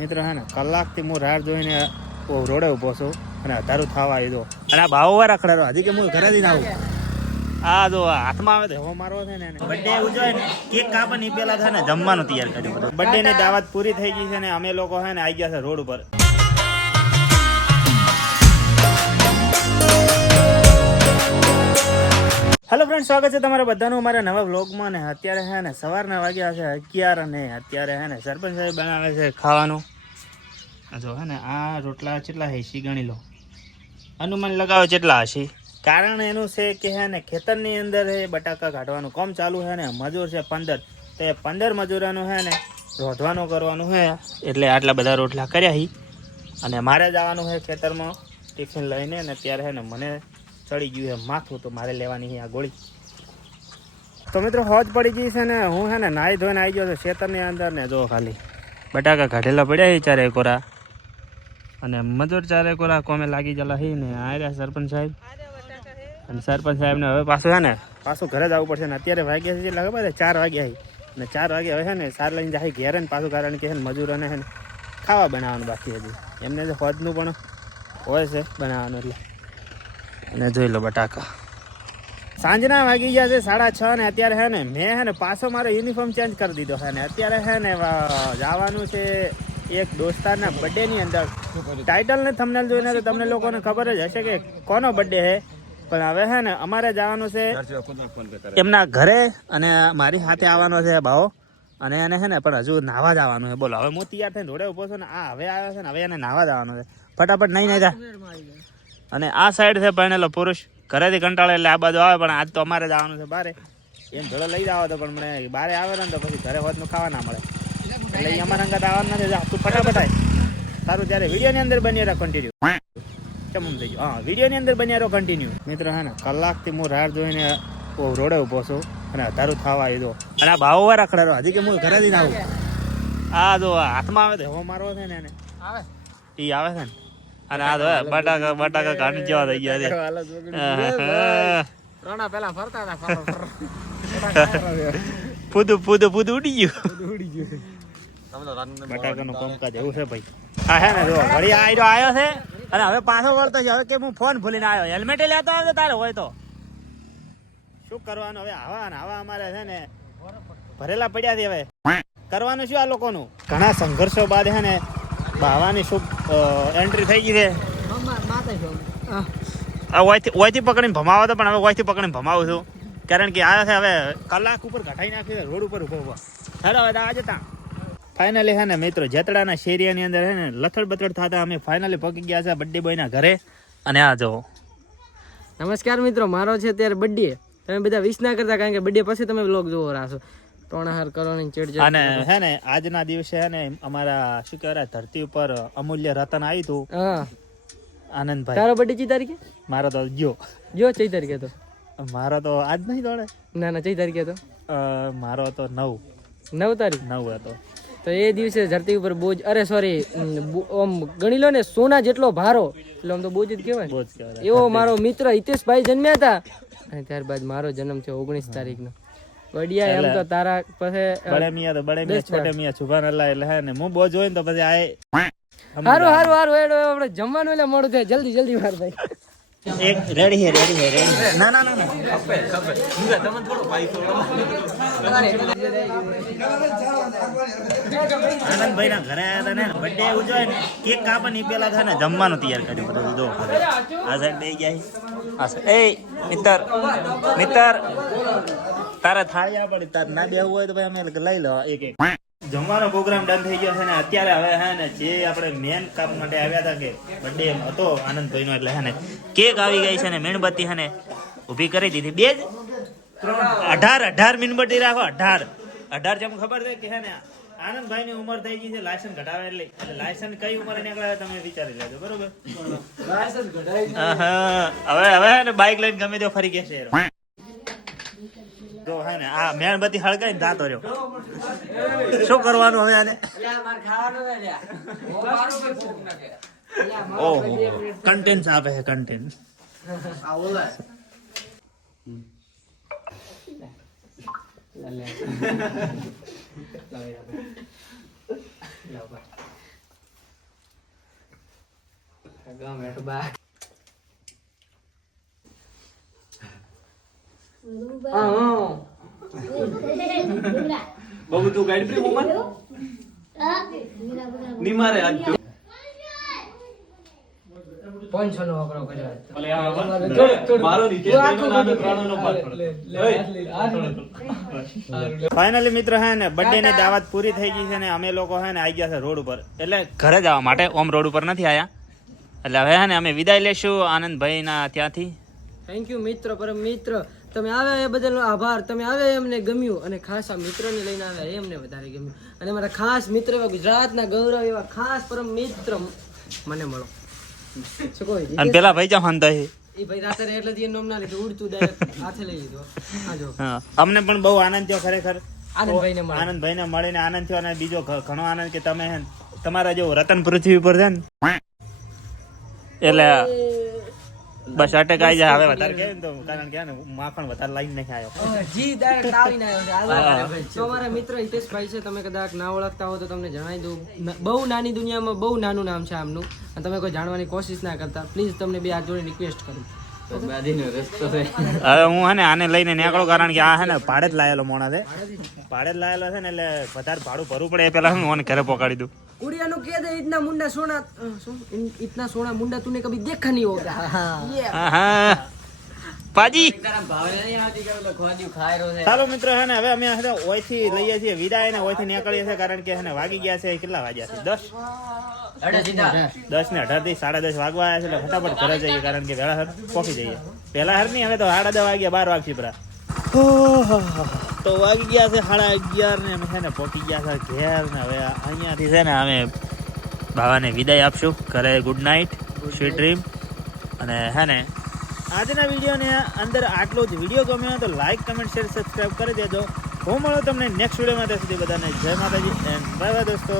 મિત્રો હે ને કલાકથી હું રાહ જોઈને રોડે ઊભો છું અને અધારું થવા આવ્યો અને આ ભાવ રખડારો હજી કે હું ઘરેથી ના આવું. આ જો હાથમાં આવે તો હવો મારવો છે ને બર્થડે ઉજવાય ને કેક કાપે ને પેલા છે ને જમવાનું તૈયાર કર્યું બધું. બર્થડે ની દાવત પૂરી થઈ ગઈ છે ને અમે લોકો છે ને આવી ગયા છે રોડ ઉપર. હેલો ફ્રેન્ડ, સ્વાગત છે તમારા બધાનું અમારા નવા વ્લોગમાં. ને અત્યારે છે ને સવારના વાગ્યા છે 11 અને અત્યારે છે ને સરપંચ સાહેબ બનાવે છે ખાવાનું. જો હે ને આ રોટલા કેટલા હશે ગણી લો, અનુમાન લગાવો કેટલા હશે. કારણ એનું છે કે હે ને ખેતરની અંદર એ બટાકા કાઢવાનું કામ ચાલુ છે ને મજૂર છે 15, તો એ 15 મજૂરોનું છે ને રોધવાનું કરવાનું છે, એટલે આટલા બધા રોટલા કર્યા હી. અને મારે જવાનું છે ખેતરમાં ટિફિન લઈને ને ત્યારે છે ને મને ચડી ગયું છે માથું, તો મારે લેવાની છે આ ગોળી. તો મિત્રો હોજ પડી ગઈ છે ને હું છે ને નાહી ધોઈને આવી ગયો છું ખેતરની અંદર ને જો ખાલી બટાકા કાઢેલા પડ્યા છે 4 કોરા અને મજૂર 4 કોરા કોમે લાગી ગયેલા છે ને આ રહ્યા સરપંચ સાહેબ. અને સરપંચ સાહેબને હવે પાછું છે ને પાછું ઘરે જવું પડશે ને અત્યારે વાગ્યા છે એટલે ખબર છે 4 વાગ્યા છે ને 4 વાગે હવે છે ને સાર લઈને જાય ઘેરે ને પાછું, કારણ કે મજૂરોને છે ને ખાવા બનાવવાનું બાકી હજી એમને તો હોજનું પણ હોય છે બનાવવાનું એટલે. અને જોઈ લો બટાકા સાંજના વાગી ગયા છે 6:30 ને અત્યારે છે ને મેં છે ને પાછો મારો યુનિફોર્મ ચેન્જ કરી દીધો છે ને અત્યારે છે ને જવાનું છે એક દોસ્તારના બર્થડેની અંદર. ટાઇટલ ને થંબનેલ જોઈને તો તમને લોકોને ખબર જ હશે કે કોનો બર્થડે છે, પણ હવે છે ને અમારે જવાનું છે એમના ઘરે અને મારી સાથે આવવાનો છે ભાવો અને એને છે ને પણ હજુ નાહવા જવાનું છે. બોલો હવે હું તૈયાર થઈને રોડે ઊભો છું ને આ હવે આવ્યો છે ને હવે એને નાહવા જવાનું છે. ફટાફટ નહીં જા. અને આ સાઈડ છે પરણેલો પુરુષ, ઘરેથી કંટાળે એટલે આ બાજુ આવે, પણ આજ તો અમારે જવાનું છે બારે. એમ થોડો લઈ જાવ તો પણ મને બારે આવે ને તો પછી ઘરે હોતનું ખાવા ના મળે એટલે અમારા અંગત આવવાનું નથી. તું ફટાફટ આય. સારું, ત્યારે વિડીયોની અંદર બની રહ્યો કન્ટિન્યુ. કેમ થઈ ગયું? હા, વિડીયોની અંદર બની રહ્યો કન્ટિન્યુ. મિત્રો હે ને કલાકથી હું રાહ જોઈને રોડે ઊભો છું અને અધારું થવા આવ્યો અને આ ભાવ રખડારો હજી કે હું ઘરેથી ના આવું. આ જો હાથમાં આવે તો હવો મારવો છે ને એને આવે એ આવે છે ને. અને આ બટાકા કાઢી જેવા થઈ ગયા છે. પૂદું ઉડી ગયું. બટાકાનું કામકાજ એવું છે ભાઈ. હા હે ને જો વળી આવ્યો છે અને હવે પાછો વળતો છે. હવે કે હું ફોન ભૂલીને આવ્યો, હેલ્મેટ લેતો આવજો તારે હોય તો. શું કરવાનું હવે? આવા અમારે છે ને ભરેલા પડ્યા છે. હવે કરવાનું શું આ લોકોનું? ઘણા સંઘર્ષો બાદ છે ને બાવાની શુભ એન્ટ્રી થઈ ગઈ છે. ઓયથી પકડીને ભમાવો તો, પણ હવે ઓયથી પકડીને ભમાવું છું કારણ કે આ છે હવે કલાક ઉપર ઘટાઈ નાખ્યું છે રોડ ઉપર ઉભો. હેલો હવે આજે ત્યાં ફાઇનલી છે ને મિત્રો જેતડાના શેરિયાની અંદર છે ને લથડ બથડ થતા અમે ફાઇનલી પકી ગયા છે બર્થડે બોયના ઘરે. અને આ જો નમસ્કાર મિત્રો, મારો છે ત્યારે બર્થડે. તમે બધા વિશ ના કરતા કારણ કે બર્થડે પછી તમે વ્લોગ જોવો રાશો. ટોણાહાર કરવાની ચીડ. અને હે ને આજના દિવસે હે ને અમારા શું કહેવાય ધરતી ઉપર અમૂલ્ય રતન આવ્યું હતું. હા, આનંદભાઈ. તારો બર્થડે કઈ તારીખે? મારો તો જો 6 તારીખે તો મારો તો આજ નહીં દોડે. ના 6 તારીખે તો મારો તો 9 તારીખ 9 હતો. તો એ દિવસે ધરતી ઉપર બોજ, અરે સોરી, આમ ગણી લો ને સોના જેટલો ભારો, એટલે આમ તો બોજ જ કહેવાય. એવો મારો મિત્ર હિતેશભાઈ જન્મ્યા હતા અને ત્યારબાદ મારો જન્મ છે 19 તારીખનો. બડિયા એમ તો તારા પછી બડે મિયા તો બડે મિયા છોટે મિયા સુભાનઅલ્લાહ એટલે હે ને હું બહુ જોઈને તો પછી આય હારું એડો આપણે જમવાનું એટલે મોડું થાય. જલ્દી વાર ભાઈ. એક રેડી હે ના તમને થોડો આનંદભાઈ ના ઘરે આવ્યા હતા ને બર્થડે ઉજવાય ને કેક કાપે ને પેલા થાય ને જમવાનું તૈયાર કર્યું બધું. જો આ સાઈડ બે ગયા. એ મિત્ર તારે થાળી પડે તારે ના બેવું હોય તો ભાઈ અમે લઈ લો એક. જમવાનો પ્રોગ્રામ ડન થઈ ગયો છે ને અત્યારે હવે હે ને જે આપણે મેન કામ માટે આવ્યા હતા કે બર્થડે હતો આનંદભાઈ નો, એટલે હે ને કેક આવી ગઈ છે ને મીણબત્તી હે ને ઊભી કરી દીધી. 18 મીણબત્તી રાખો. 18 જેમ ખબર છે કે હે ને આનંદભાઈ ની ઉંમર થઈ ગઈ છે લાયસન્સ ઘટાવે એટલે લાયસન્સ કઈ ઉંમરે નીકળે તમે વિચારી લેજો બરોબર. હવે હે ને બાઇક લઈને ગમે તે ફરી ગયા છે. જો હે ને આ મીણબત્તી હળગાઈ ને જાતો રહ્યો. શું કરવાનું હવે આને? ઓહો, કન્ટેન્ટ આપે છે કન્ટેન્ટ. ગામ હેઠ બા બાબુ તું ગાઈડ પ્રી મોમન ની મારે આજ તો 500 નો આંકડો કર્યો ભલે આ મારો નીચે તેનો નાનો ત્રણનો ભાગ પડે ફાઇનલી મિત્ર હે ને બર્થડે ની દાવત પૂરી થઈ ગઈ છે ને અમે લોકો હે ને આવી ગયા છે રોડ ઉપર એટલે ઘરે જવા માટે ઓમ રોડ ઉપર નથી આયા એટલે હવે હે ને અમે વિદાય લેશું આનંદભાઈ ના ત્યાંથી. થેન્ક યુ મિત્ર પરમ મિત્ર તમે આવ્યા એ બદલ આભાર તમે આવ્યા એમને ગમ્યું અને ખાસ આ મિત્રને લઈને આવ્યા એ અમને વધારે ગમ્યું અને મારા ખાસ મિત્ર એવા ગુજરાતના ગૌરવ એવા ખાસ પરમ મિત્ર મને મળો શું કહો અને પેલા ભાઈ જા હંતા છે એ ભાઈ રાતે એટલે જ એ નામ ના લીધું ઉડતું ડાયરેક્ટ હાથે લઈ લીધો હા જો હા અમને પણ બહુ આનંદ થયો ખરેખર આનંદભાઈને મળે આનંદભાઈને મળીને આનંદ થયો અને બીજો ઘણો આનંદ કે તમે હે ને તમારા જેવું રતન પૃથ્વી પર છે ને એટલે બસ અટક આવી જાય હવે વધારે કહે ને તો કારણ કે ને માખણ વધારે લાઈન નહીં આવ્યો જી ડાયરેક્ટ આવીને આવ્યો છે તો મારા મિત્ર હિતેશભાઈ છે તમે કદાચ ના ઓળખતા હો તો તમને જણાવી દઉં બહુ નાની દુનિયામાં બહુ નાનું નામ છે આમનું અને તમે કોઈ જાણવાની કોશિશ ના કરતા પ્લીઝ તમને બે હાથ જોડે રિક્વેસ્ટ કરું હવે હું હે ને આને લઈને નીકળો કારણ કે આ હે ને ભાડે જ લાયેલો મોણા છે ભાડે જ લાયેલો છે ને એટલે વધારે ભાડું ભરવું પડે એ પેલા હું મને ઘરે પહોંચાડી દઉં कुड़िया नो कह दे इतना मुंडा सोना इतना सोना मुंडा तूने कभी देखा नहीं होगा હા પાજી खाए ચાલો મિત્રો હે ને હવે અમે હે ને ઓયથી લઈએ છીએ વિદાય ને ઓયથી નીકળીએ છીએ કારણ કે હે ને વાગી ગયા છે કેટલા વાગ્યા છે 10 ને 18 થી 10:30 વાગવા આવ્યા છે એટલે ફટાફટ ઘરે જઈએ કારણ કે વેળા પહોંચી જઈએ પેલા હર નહીં હવે તો 10:30 વાગ્યા 12 વાગશે પરા તો વાગી ગયા છે 11:30 ને અમે છે ને પહોંચી ગયા છે ઘેર ને હવે અહીંયાથી છે ને અમે ભાવાને વિદાય આપશું ઘરે ગુડ નાઇટ સ્વીટ ડ્રીમ અને હે ને આજના વિડીયોને અંદર આટલો જ વિડીયો ગમ્યો હોય તો લાઈક કમેન્ટ શેર સબસ્ક્રાઈબ કરી દેજો હું મળું તમને નેક્સ્ટ વિડીયોમાં ત્યાં સુધી બધાને જય માતાજી એન્ડ બાય બાય દોસ્તો.